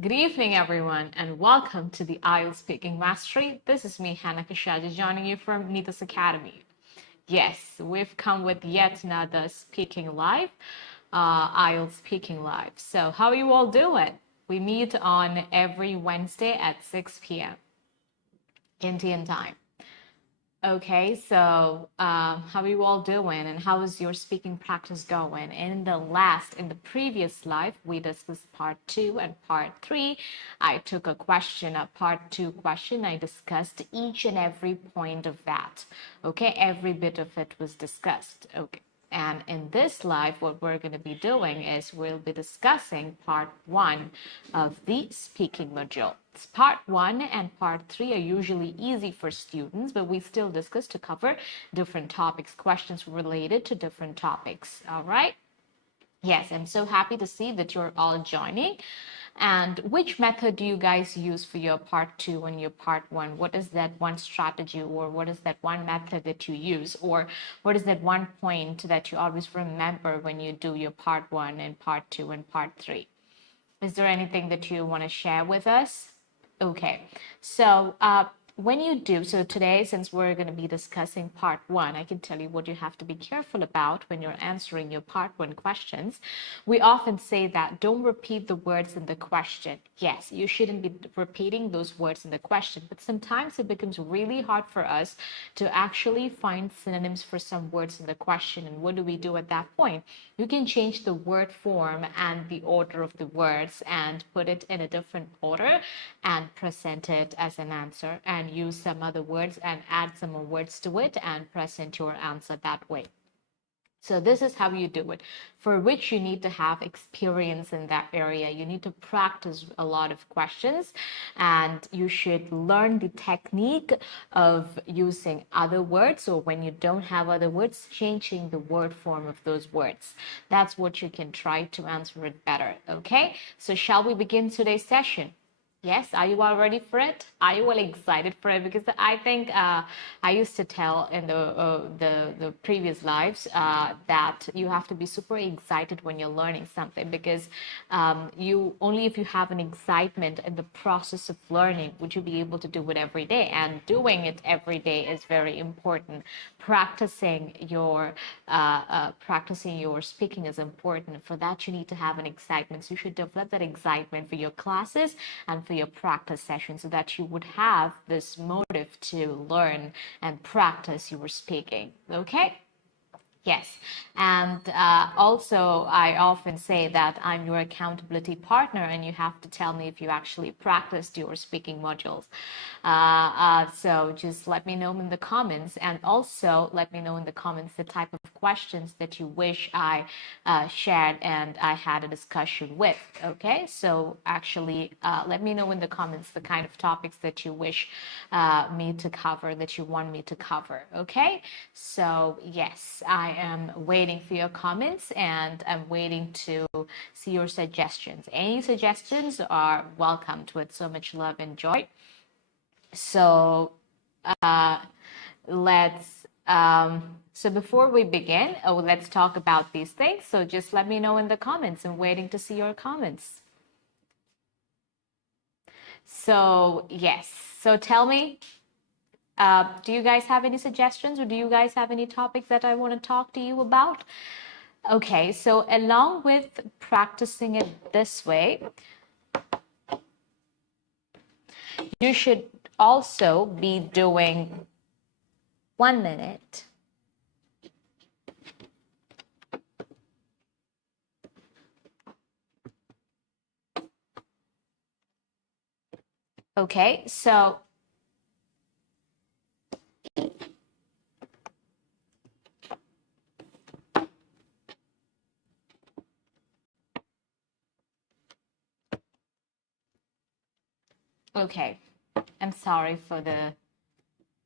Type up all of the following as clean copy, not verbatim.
Good evening, everyone, and welcome to the IELTS Speaking Mastery. This is me, 𝐻𝐿𝐬𝐬𝐬𝐻𝐿𝐬𝐬𝐬 joining you from Nita's Academy. Yes, we've come with yet another Speaking Live, IELTS Speaking Live. So how are you all doing? We meet on every Wednesday at 6 p.m. Indian time. Okay, so how are you all doing and how is your speaking practice going? In the previous live, we discussed part 2 and part 3. I took a part 2 question. I discussed each and every point of that. Okay, every bit of it was discussed. Okay. And in this live, what we're going to be doing is we'll be discussing part 1 of the speaking module. Part 1 and part 3 are usually easy for students, but we still discuss to cover different topics, questions related to different topics. All right? Yes, I'm so happy to see that you're all joining. And which method do you guys use for your part 2 and your part 1? What is that one strategy, or what is that one method that you use, or what is that one point that you always remember when you do your part 1 and part 2 and part 3? Is there anything that you want to share with us? Okay, so when you do, so today, since we're going to be discussing part 1, I can tell you what you have to be careful about when you're answering your part 1 questions. We often say that don't repeat the words in the question. Yes, you shouldn't be repeating those words in the question, but sometimes it becomes really hard for us to actually find synonyms for some words in the question. And what do we do at that point? You can change the word form and the order of the words and put it in a different order and present it as an answer, and use some other words and add some more words to it and present your answer that way. So this is how you do it, for which you need to have experience in that area. You need to practice a lot of questions, and you should learn the technique of using other words, or when you don't have other words, changing the word form of those words. That's what you can try to answer it better. Okay, so shall we begin today's session? Yes, are you all ready for it? Are you all excited for it? Because I think I used to tell in the previous lives that you have to be super excited when you're learning something, because only if you have an excitement in the process of learning would you be able to do it every day, and doing it every day is very important. Practicing your speaking is important. For that, you need to have an excitement. So you should develop that excitement for your classes and for your practice session, so that you would have this motive to learn and practice your speaking. Okay? Yes, and also I often say that I'm your accountability partner, and you have to tell me if you actually practiced your speaking modules. So just let me know in the comments, and also let me know in the comments the type of questions that you wish I shared and I had a discussion with. Okay, so actually let me know in the comments the kind of topics that you wish me to cover, that you want me to cover. Okay, so yes, I am waiting for your comments, and I'm waiting to see your suggestions. Any suggestions are welcomed with so much love and joy. So so before we begin, let's talk about these things. So just let me know in the comments. I'm waiting to see your comments. So yes, so tell me, do you guys have any suggestions, or do you guys have any topics that I want to talk to you about? Okay, so along with practicing it this way, you should also be doing 1 minute. Okay, so okay, I'm sorry for the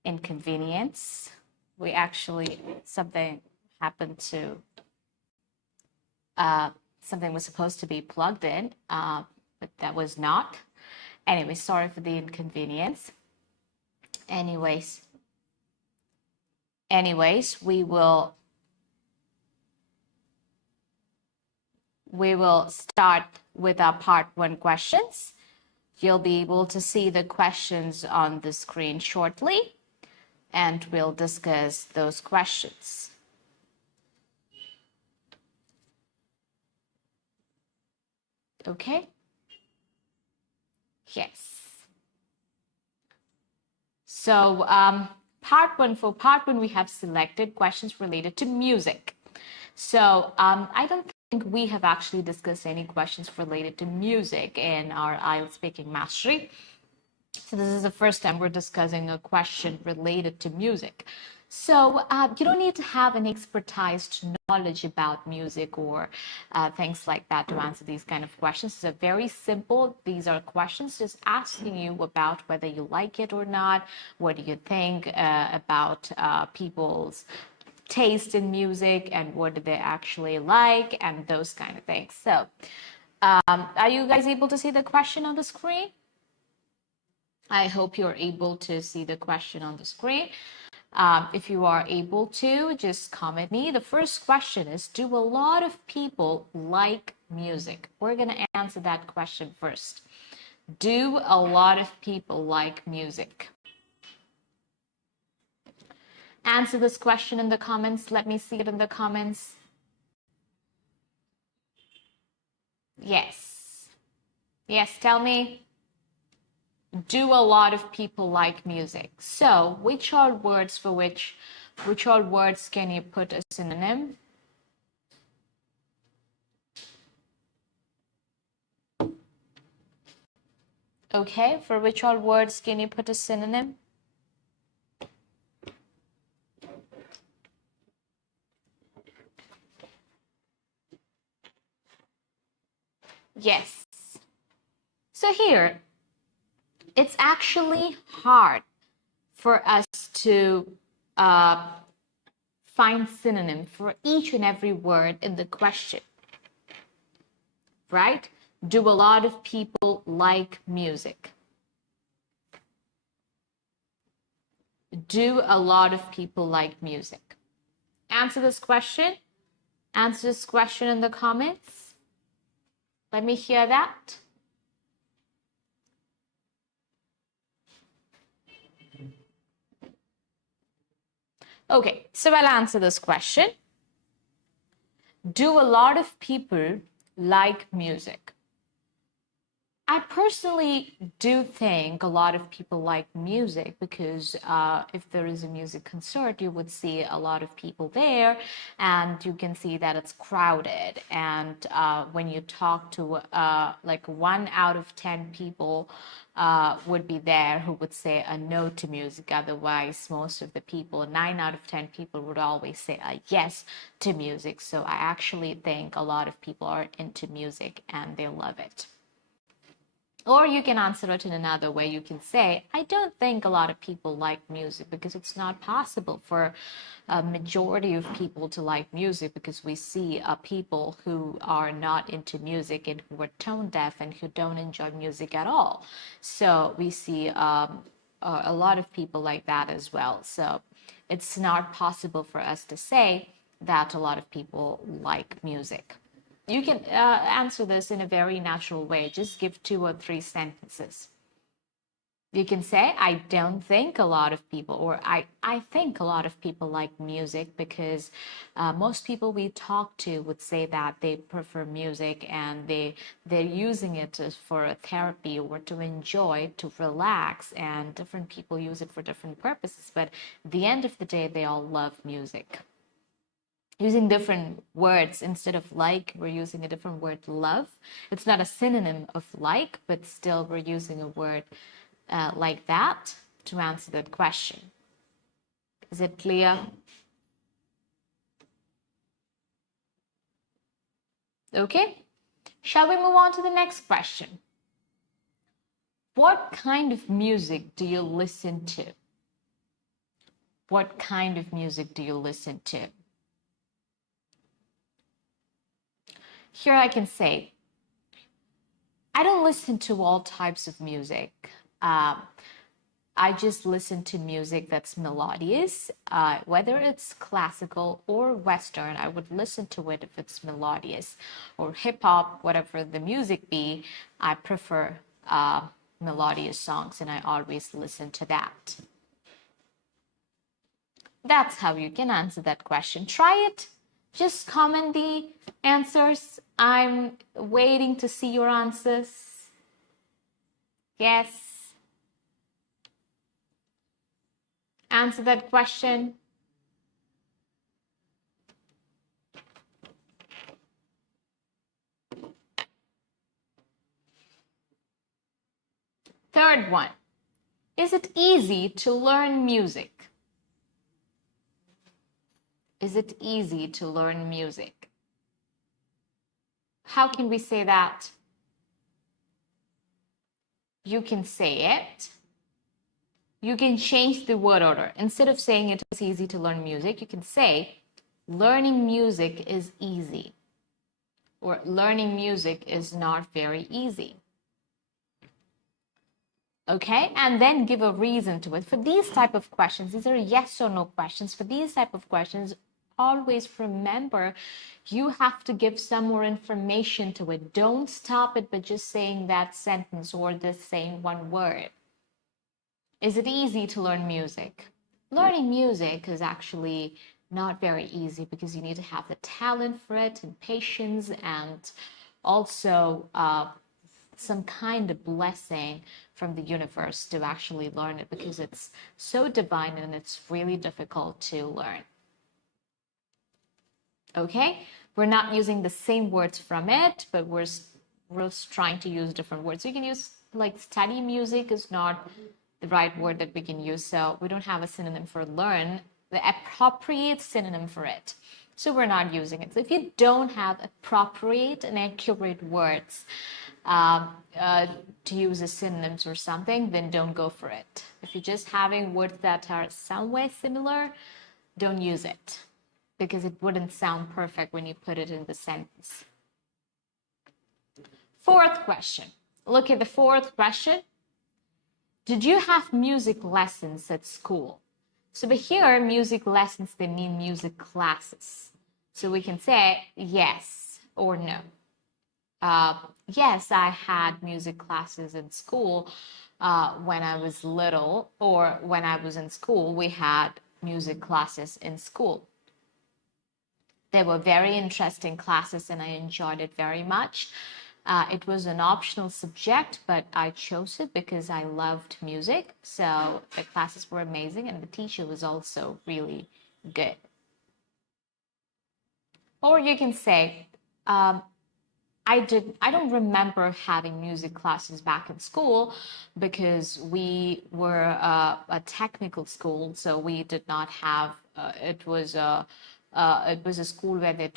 inconvenience. We actually, something happened to, something was supposed to be plugged in, but that was not. Anyway, sorry for the inconvenience. Anyways, we will start with our part 1 questions. You'll be able to see the questions on the screen shortly, and we'll discuss those questions. Okay? Yes. So for part one, we have selected questions related to music. So I don't think we have actually discussed any questions related to music in our IELTS speaking mastery. So this is the first time we're discussing a question related to music. So you don't need to have an expertise knowledge about music or things like that to answer these kind of questions. These are very simple. These are questions just asking you about whether you like it or not. What do you think about people's taste in music, and what do they actually like, and those kind of things. So are you guys able to see the question on the screen? I hope you're able to see the question on the screen. If you are able to, just comment me. The first question is, do a lot of people like music? We're going to answer that question first. Do a lot of people like music? Answer this question in the comments. Let me see it in the comments. Yes. Yes, tell me. Do a lot of people like music? So, which are words can you put a synonym? Okay, for which all words can you put a synonym? Yes. So here, it's actually hard for us to find synonym for each and every word in the question, right? Do a lot of people like music? Do a lot of people like music? Answer this question. Answer this question in the comments. Let me hear that. Okay, so I'll answer this question. Do a lot of people like music? I personally do think a lot of people like music because if there is a music concert, you would see a lot of people there, and you can see that it's crowded. And when you talk to like 1 out of 10 people would be there who would say a no to music. Otherwise, most of the people, 9 out of 10 people, would always say a yes to music. So I actually think a lot of people are into music and they love it. Or you can answer it in another way. You can say, I don't think a lot of people like music because it's not possible for a majority of people to like music, because we see people who are not into music and who are tone deaf and who don't enjoy music at all. So we see a lot of people like that as well. So it's not possible for us to say that a lot of people like music. You can answer this in a very natural way. Just give 2 or 3 sentences. You can say, I don't think a lot of people, or I think a lot of people like music, because most people we talk to would say that they prefer music and they're using it for a therapy or to enjoy, to relax, and different people use it for different purposes. But at the end of the day, they all love music. Using different words instead of like, we're using a different word, love. It's not a synonym of like, but still we're using a word like that to answer that question. Is it clear? Okay, shall we move on to the next question? What kind of music do you listen to? What kind of music do you listen to? Here I can say, I don't listen to all types of music. I just listen to music that's melodious, whether it's classical or Western. I would listen to it if it's melodious, or hip hop, whatever the music be. I prefer melodious songs, and I always listen to that. That's how you can answer that question. Try it. Just comment the answers. I'm waiting to see your answers. Yes. Answer that question. Third one. Is it easy to learn music? Is it easy to learn music? How can we say that? You can say it. You can change the word order. Instead of saying it is easy to learn music, you can say learning music is easy, or learning music is not very easy. Okay, and then give a reason to it. For these type of questions, these are yes or no questions. For these type of questions, always remember you have to give some more information to it. Don't stop it by just saying that sentence or just saying one word. Is it easy to learn music? Learning music is actually not very easy because you need to have the talent for it and patience, and also some kind of blessing from the universe to actually learn it, because it's so divine and it's really difficult to learn. Okay, we're not using the same words from it, but we're trying to use different words. So you can use, like, study music is not the right word that we can use, so we don't have a synonym for learn, the appropriate synonym for it, so we're not using it. So if you don't have appropriate and accurate words to use as synonyms or something, then don't go for it. If you're just having words that are somewhere similar, don't use it, because it wouldn't sound perfect when you put it in the sentence. Fourth question. Look at the fourth question. Did you have music lessons at school? So but here, music lessons, they mean music classes. So we can say yes or no. Yes, I had music classes in school when I was little, or when I was in school, we had music classes in school. They were very interesting classes and I enjoyed it very much. It was an optional subject, but I chose it because I loved music. So the classes were amazing and the teacher was also really good. Or you can say, I don't remember having music classes back in school because we were a technical school, so we did not have, it was a school where they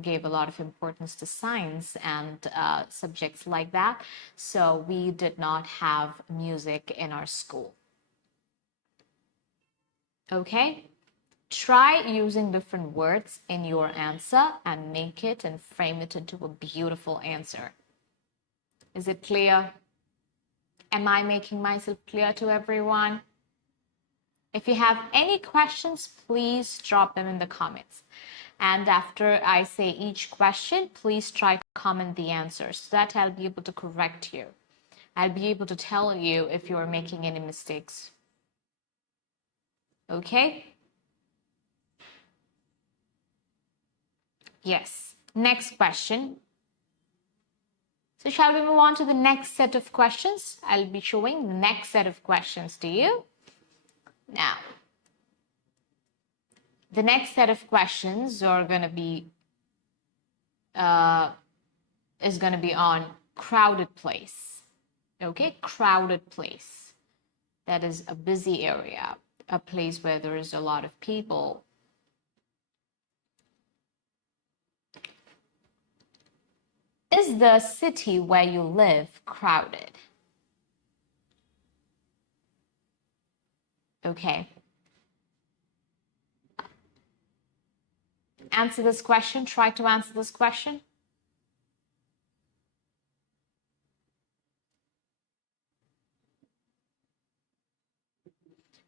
gave a lot of importance to science and subjects like that. So we did not have music in our school. Okay? Try using different words in your answer and make it and frame it into a beautiful answer. Is it clear? Am I making myself clear to everyone? If you have any questions, please drop them in the comments. And after I say each question, please try to comment the answers so that I'll be able to correct you. I'll be able to tell you if you're making any mistakes. Okay? Yes. Next question. So shall we move on to the next set of questions? I'll be showing the next set of questions to you. Now, the next set of questions are going to be is going to be on crowded place. Okay, crowded place. That is a busy area, a place where there is a lot of people. Is the city where you live crowded? Okay. Answer this question. Try to answer this question.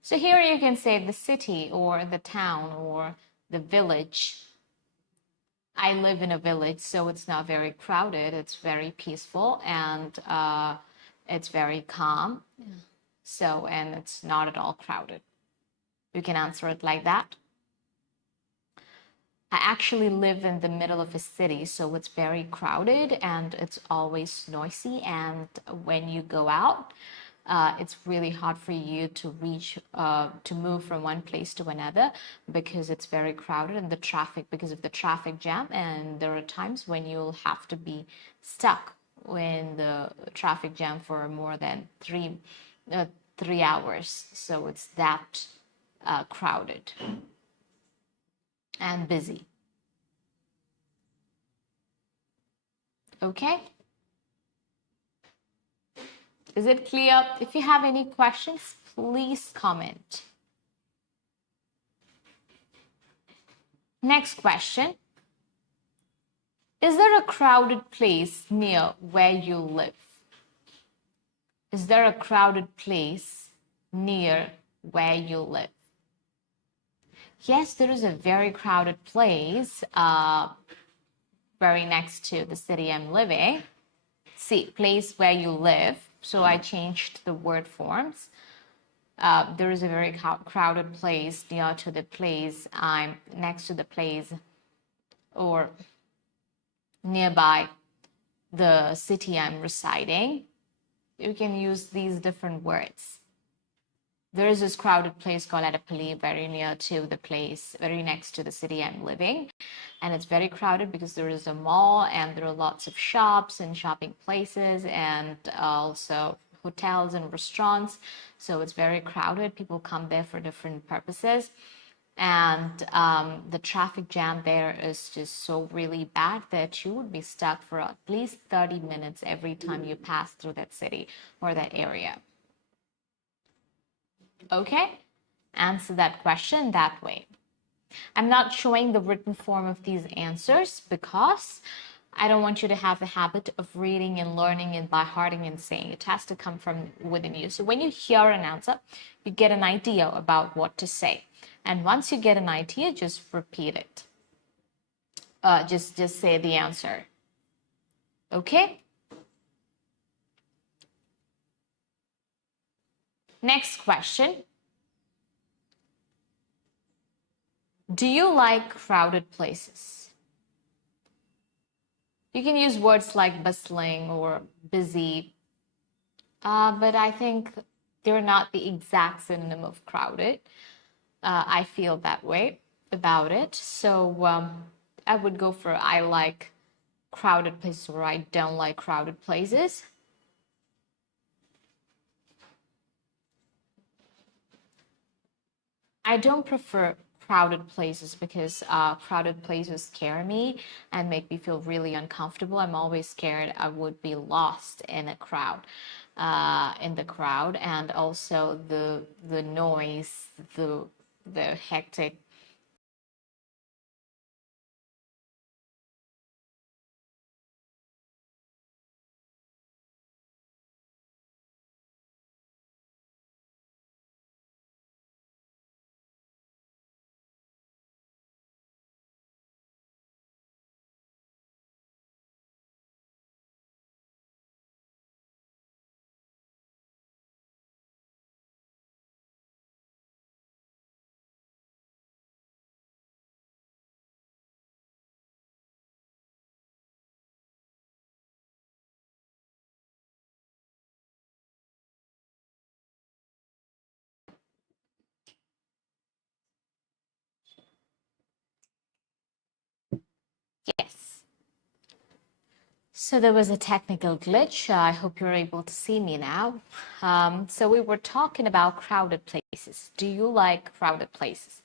So here you can say the city or the town or the village. I live in a village, so it's not very crowded. It's very peaceful and It's very calm. So, and it's not at all crowded. You can answer it like that. I actually live in the middle of a city, so it's very crowded and it's always noisy. And when you go out, it's really hard for you to move from one place to another because it's very crowded and because of the traffic jam. And there are times when you'll have to be stuck in the traffic jam for more than 3 hours. So it's that crowded and busy. Okay? Is it clear? If you have any questions, please comment. Next question. Is there a crowded place near where you live? Is there a crowded place near where you live? Yes, there is a very crowded place very next to the city I'm living. See, place where you live. So I changed the word forms. There is a very crowded place near to the place I'm next to the place or nearby the city I'm residing. You can use these different words. There is this crowded place called 𝐷𝐴𝐴𝐿𝐴 very near to the place, very next to the city I'm living. And it's very crowded because there is a mall and there are lots of shops and shopping places and also hotels and restaurants. So it's very crowded. People come there for different purposes. And the traffic jam there is just so really bad that you would be stuck for at least 30 minutes every time you pass through that city or that area. Okay, answer that question that way. I'm not showing the written form of these answers because I don't want you to have the habit of reading and learning and by hearting and saying. It has to come from within you. So when you hear an answer, you get an idea about what to say. And once you get an idea, just repeat it. Just say the answer. Okay? Next question. Do you like crowded places? You can use words like bustling or busy, but I think they're not the exact synonym of crowded. I feel that way about it. So I would go for I like crowded places or I don't like crowded places. I don't prefer crowded places because crowded places scare me and make me feel really uncomfortable. I'm always scared I would be lost in a crowd, and also the noise, the hectic. Yes. So there was a technical glitch. I hope you're able to see me now. So we were talking about crowded places. Do you like crowded places?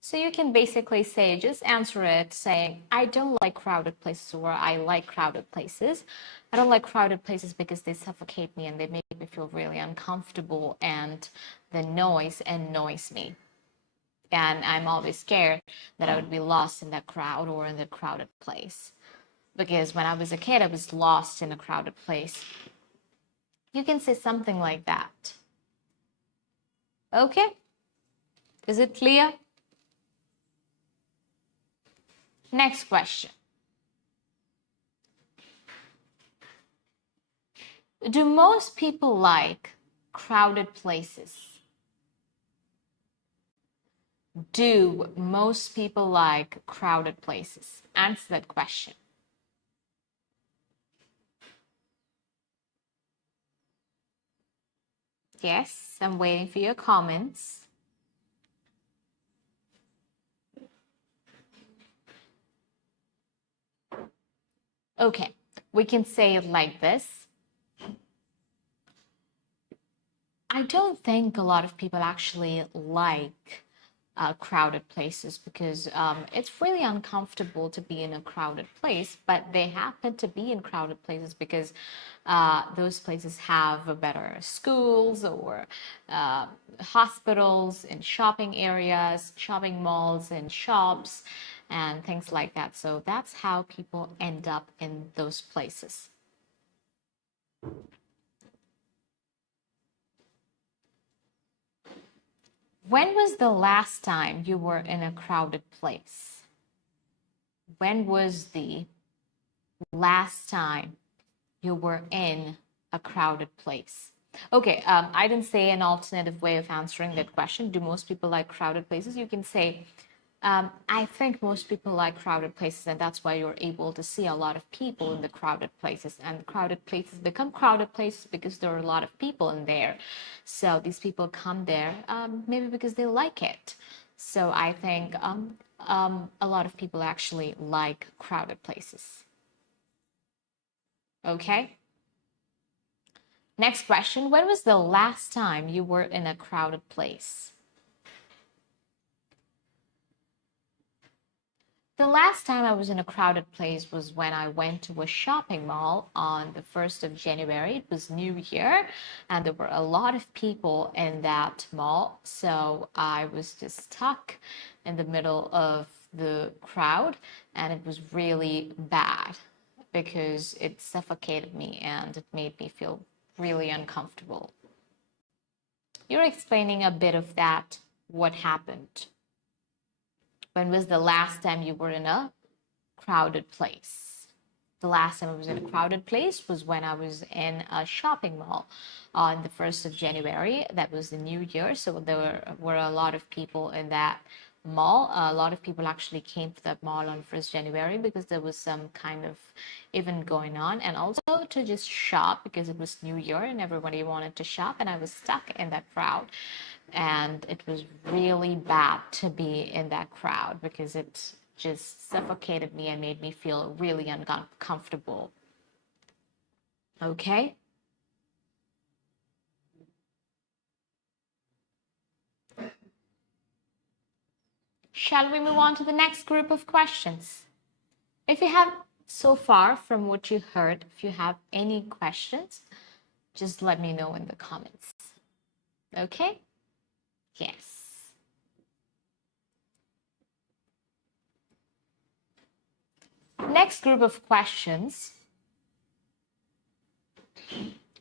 So you can basically say, just answer it saying, I don't like crowded places or I like crowded places. I don't like crowded places because they suffocate me and they make me feel really uncomfortable and the noise annoys me. And I'm always scared that I would be lost in that crowd or in the crowded place. Because when I was a kid, I was lost in a crowded place. You can say something like that. Okay? Is it clear? Next question. Do most people like crowded places? Do most people like crowded places? Answer that question. Yes, I'm waiting for your comments. Okay, we can say it like this. I don't think a lot of people actually like crowded places because it's really uncomfortable to be in a crowded place, but they happen to be in crowded places because those places have better schools or hospitals and shopping areas, shopping malls and shops and things like that. So that's how people end up in those places. When was the last time you were in a crowded place? When was the last time you were in a crowded place? Okay, I didn't say an alternative way of answering that question. Do most people like crowded places? You can say, I think most people like crowded places, and that's why you're able to see a lot of people in the crowded places. And crowded places become crowded places because there are a lot of people in there. So these people come there maybe because they like it. So I think a lot of people actually like crowded places. Okay. Next question. When was the last time you were in a crowded place? The last time I was in a crowded place was when I went to a shopping mall on the 1st of January. It was New Year, and there were a lot of people in that mall. So I was just stuck in the middle of the crowd, and it was really bad because it suffocated me and it made me feel really uncomfortable. You're explaining a bit of that, what happened. When was the last time you were in a crowded place? The last time I was in a crowded place was when I was in a shopping mall on the 1st of January. That was the New Year, so there were a lot of people in that mall. A lot of people actually came to that mall on 1st January because there was some kind of event going on, and also to just shop because it was New Year and everybody wanted to shop, and I was stuck in that crowd. And it was really bad to be in that crowd because it just suffocated me and made me feel really uncomfortable. Okay? Shall we move on to the next group of questions? If you have, so far from what you heard, if you have any questions, just let me know in the comments. Okay? Yes. Next group of questions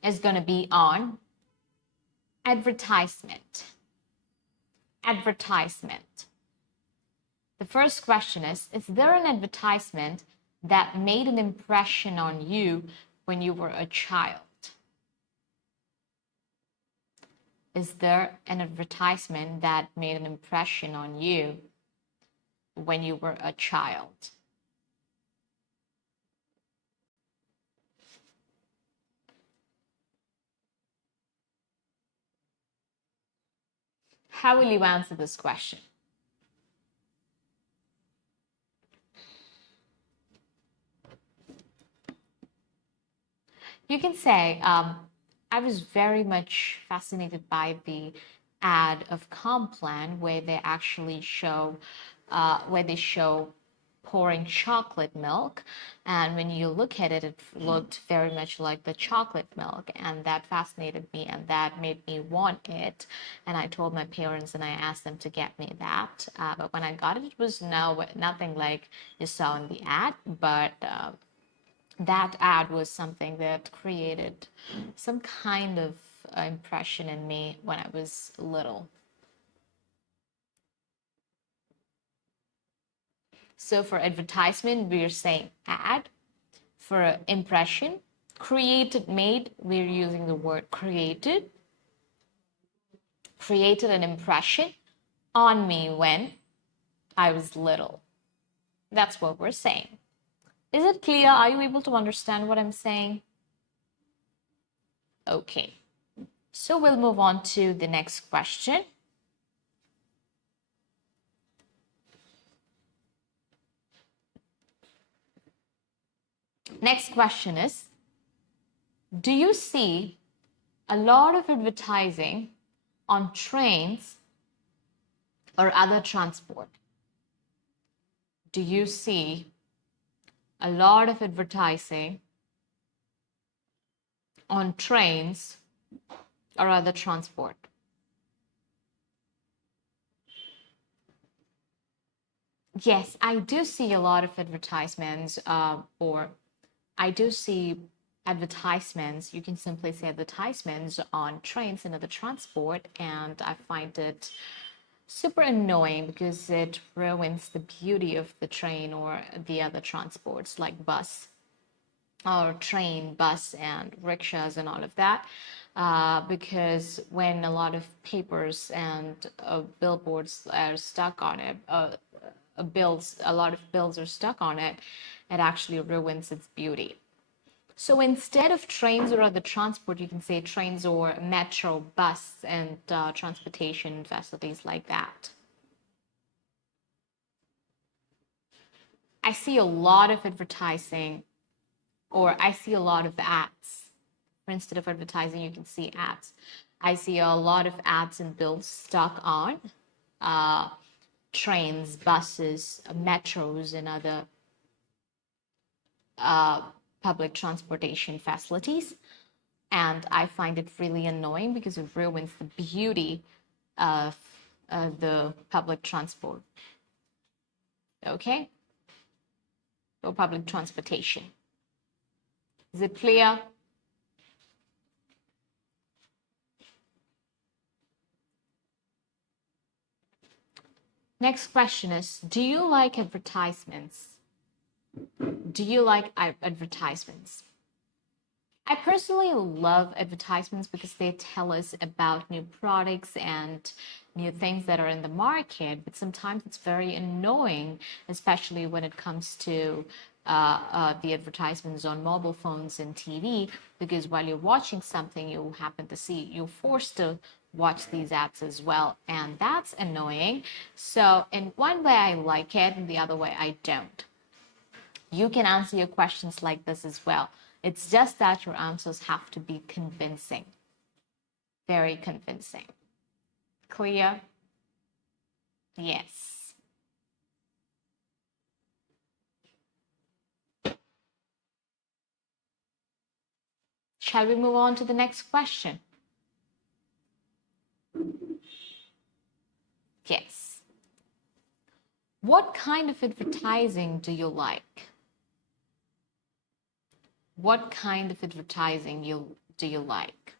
is going to be on advertisement. Advertisement. The first question is there an advertisement that made an impression on you when you were a child? Is there an advertisement that made an impression on you when you were a child? How will you answer this question? You can say, I was very much fascinated by the ad of Complan where they actually show, pouring chocolate milk, and when you look at it, it looked very much like the chocolate milk, and that fascinated me and that made me want it. And I told my parents and I asked them to get me that, but when I got it, it was nothing like you saw in the ad, but that ad was something that created some kind of impression in me when I was little. So for advertisement, we're saying ad. For impression, created, made, we're using the word created. Created an impression on me when I was little. That's what we're saying. Is it clear? Are you able to understand what I'm saying? Okay. So we'll move on to the next question. Next question is, do you see a lot of advertising on trains or other transport? Do you see a lot of advertising on trains or other transport? Yes, I do see a lot of advertisements, or I do see advertisements. You can simply say advertisements on trains and other transport, and I find it super annoying because it ruins the beauty of the train or the other transports like bus or train, bus, and rickshaws and all of that. Because when a lot of papers and billboards are stuck on it, a lot of bills are stuck on it, it actually ruins its beauty. So instead of trains or other transport, you can say trains or metro, bus, and transportation facilities like that. I see a lot of advertising, or I see a lot of ads. Instead of advertising, you can see ads. I see a lot of ads and bills stuck on trains, buses, metros, and other public transportation facilities. And I find it really annoying because it ruins the beauty of the public transport. Okay? Or public transportation. Is it clear? Next question is, do you like advertisements? Do you like advertisements? I personally love advertisements because they tell us about new products and new things that are in the market, but sometimes it's very annoying, especially when it comes to the advertisements on mobile phones and TV, because while you're watching something, you happen to see, you're forced to watch these ads as well, and that's annoying. So in one way I like it, and the other way I don't. You can answer your questions like this as well. It's just that your answers have to be convincing. Very convincing. Clear? Yes. Shall we move on to the next question? Yes. What kind of advertising do you like? What kind of advertising do you like?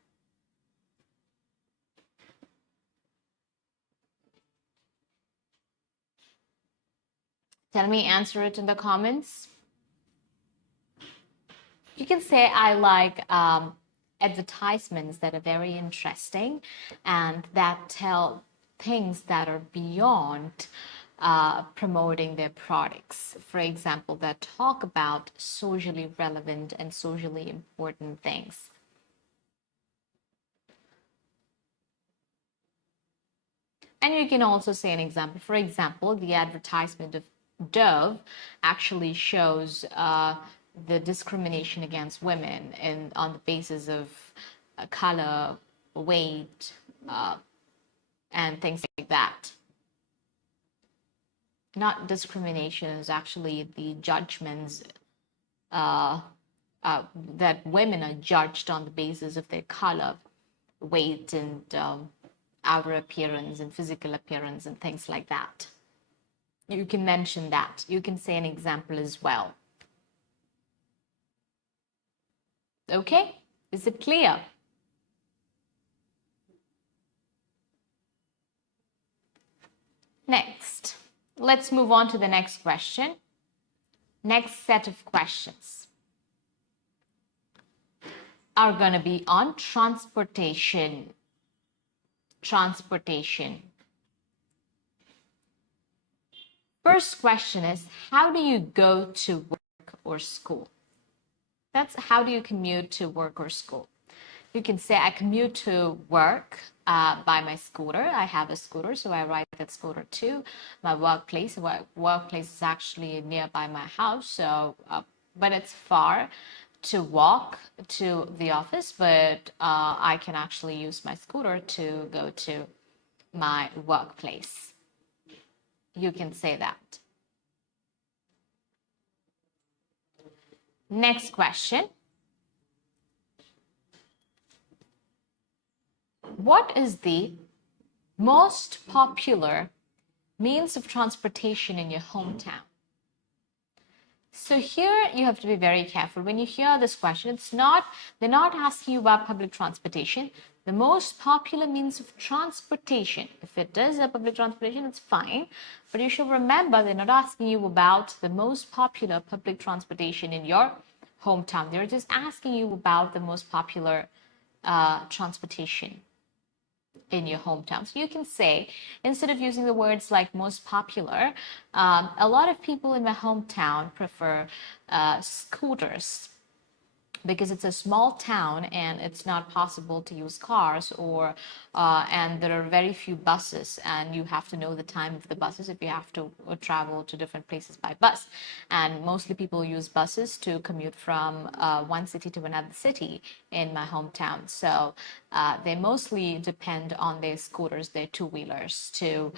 Tell me, answer it in the comments. You can say I like advertisements that are very interesting and that tell things that are beyond promoting their products. For example, that talk about socially relevant and socially important things. And you can also say an example. For example, the advertisement of Dove actually shows the discrimination against women on the basis of color, weight, and things like that. Not discrimination, is actually the judgments that women are judged on the basis of their color, weight, and outer appearance and physical appearance and things like that. You can mention that. You can say an example as well. Okay? Is it clear? Next, let's move on to the next question. Next set of questions. are going to be on transportation. Transportation. First question is, how do you go to work or school? That's how do you commute to work or school? You can say I commute to work by my scooter. I have a scooter, so I ride that scooter to my workplace. My workplace is actually nearby my house, so but it's far to walk to the office, but I can actually use my scooter to go to my workplace. You can say that. Next question. What is the most popular means of transportation in your hometown? So here you have to be very careful. When you hear this question, they're not asking you about public transportation. The most popular means of transportation. If it is a public transportation, it's fine. But you should remember they're not asking you about the most popular public transportation in your hometown. They're just asking you about the most popular transportation in your hometown. So you can say, instead of using the words like most popular, a lot of people in my hometown prefer scooters, because it's a small town and it's not possible to use cars, or and there are very few buses, and you have to know the time of the buses if you have to travel to different places by bus. And mostly people use buses to commute from one city to another city in my hometown. So they mostly depend on their scooters, their two-wheelers, to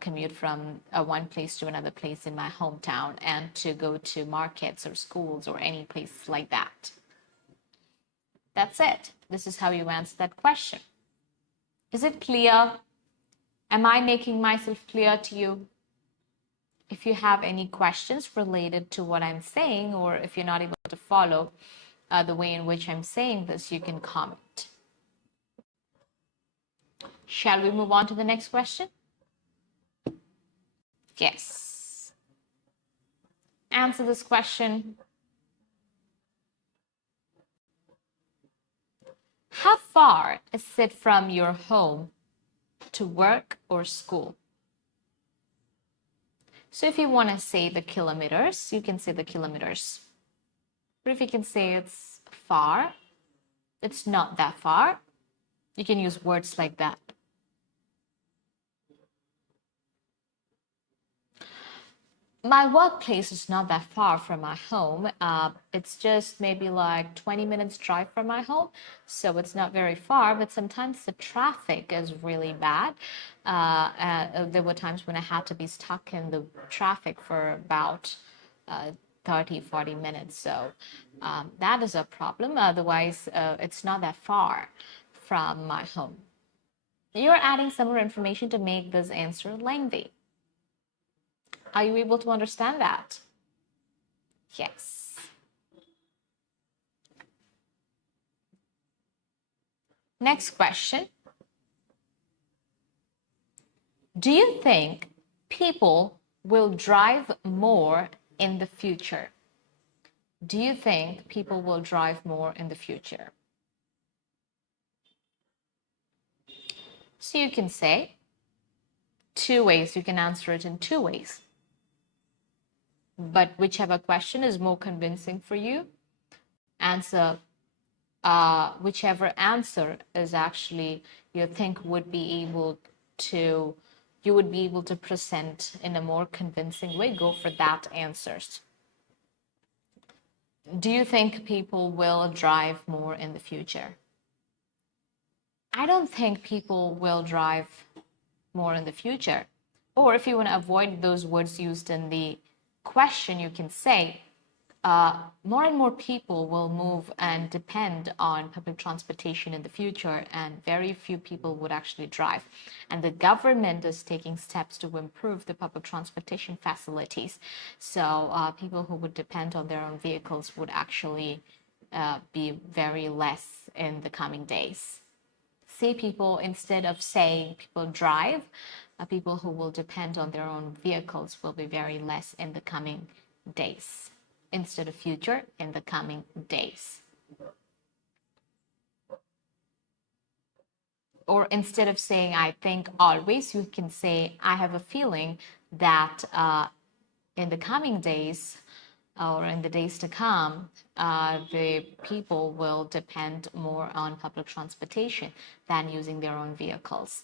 commute from one place to another place in my hometown, and to go to markets or schools or any place like that. That's it. This is how you answer that question. Is it clear? Am I making myself clear to you? If you have any questions related to what I'm saying, or if you're not able to follow the way in which I'm saying this, you can comment. Shall we move on to the next question? Yes. Answer this question. How far is it from your home to work or school? So if you want to say the kilometers, you can say the kilometers. But if you can say it's far, it's not that far, you can use words like that. My workplace is not that far from my home. It's just maybe like 20 minutes drive from my home. So it's not very far, but sometimes the traffic is really bad. There were times when I had to be stuck in the traffic for about 30, 40 minutes. So that is a problem. Otherwise, it's not that far from my home. You're adding some more information to make this answer lengthy. Are you able to understand that? Yes. Next question. Do you think people will drive more in the future? Do you think people will drive more in the future? So you can say two ways. You can answer it in two ways. But whichever question is more convincing for you, answer whichever answer is actually you think would be able to, you would be able to present in a more convincing way, go for that answers. Do you think people will drive more in the future? I don't think people will drive more in the future. Or if you want to avoid those words used in the question, you can say more and more people will move and depend on public transportation in the future, and very few people would actually drive. And the government is taking steps to improve the public transportation facilities. So people who would depend on their own vehicles would actually be very less in the coming days. Say people, instead of saying people drive, people who will depend on their own vehicles will be very less in the coming days. Instead of future, in the coming days. or instead of saying I think always, you can say I have a feeling that in the coming days or in the days to come, the people will depend more on public transportation than using their own vehicles.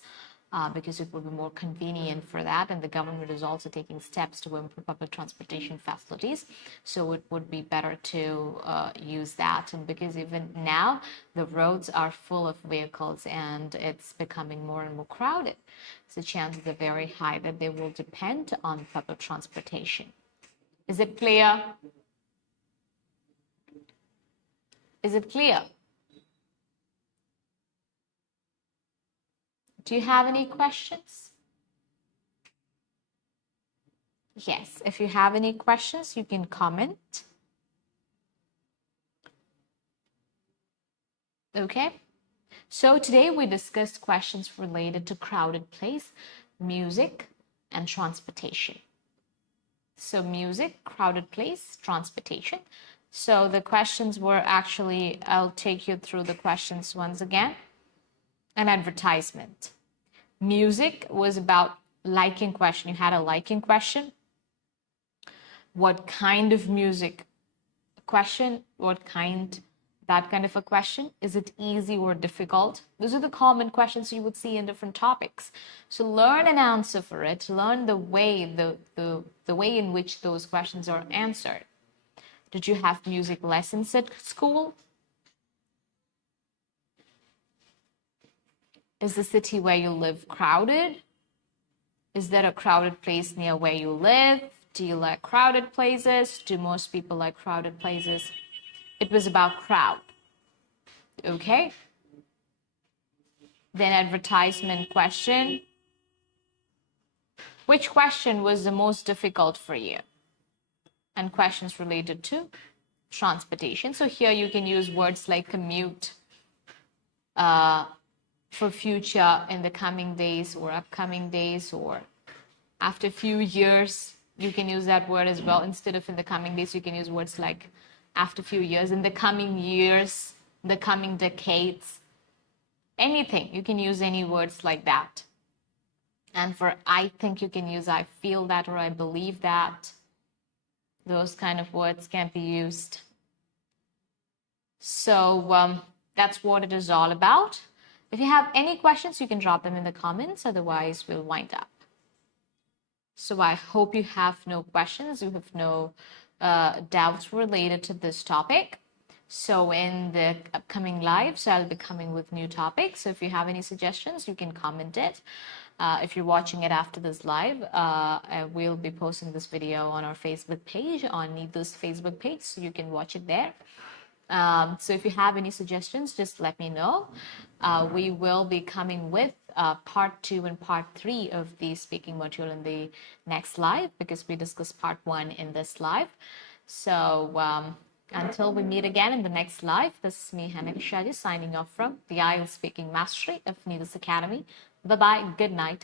Because it would be more convenient for that, and the government is also taking steps to improve public transportation facilities, so it would be better to use that. And because even now the roads are full of vehicles and it's becoming more and more crowded, so chances are very high that they will depend on public transportation. Is it clear? Is it clear? Do you have any questions? Yes, if you have any questions, you can comment. Okay, so today we discussed questions related to crowded place, music, and transportation. So music, crowded place, transportation. So the questions were actually, I'll take you through the questions once again. An advertisement. Music was about liking question. You had a liking question. What kind of music? Question. What kind? That kind of a question. Is it easy or difficult? Those are the common questions you would see in different topics. So learn an answer for it. Learn the way the way in which those questions are answered. Did you have music lessons at school? Is the city where you live crowded? Is there a crowded place near where you live? Do you like crowded places? Do most people like crowded places? It was about crowd. Okay. Then advertisement question. Which question was the most difficult for you? And questions related to transportation. So here you can use words like commute, for future, in the coming days or upcoming days, or after a few years, you can use that word as well. Instead of in the coming days, you can use words like after a few years, in the coming years, the coming decades, anything. You can use any words like that. And for I think, you can use I feel that or I believe that. Those kind of words can be used. So that's what it is all about. If you have any questions, you can drop them in the comments. Otherwise, we'll wind up. So I hope you have no questions. You have no doubts related to this topic. So in the upcoming lives, I'll be coming with new topics. So if you have any suggestions, you can comment it. If you're watching it after this live, we'll be posting this video on our Facebook page, on Neeta's Facebook page, so you can watch it there. So if you have any suggestions, just let me know. We will be coming with part 2 and part 3 of the speaking module in the next live, because we discussed part 1 in this live. So until we meet again in the next live, this is me, 𝐻𝐻𝐿𝐻𝐻 signing off from the IELTS Speaking Mastery of Neeta's Academy. Bye-bye. Good night.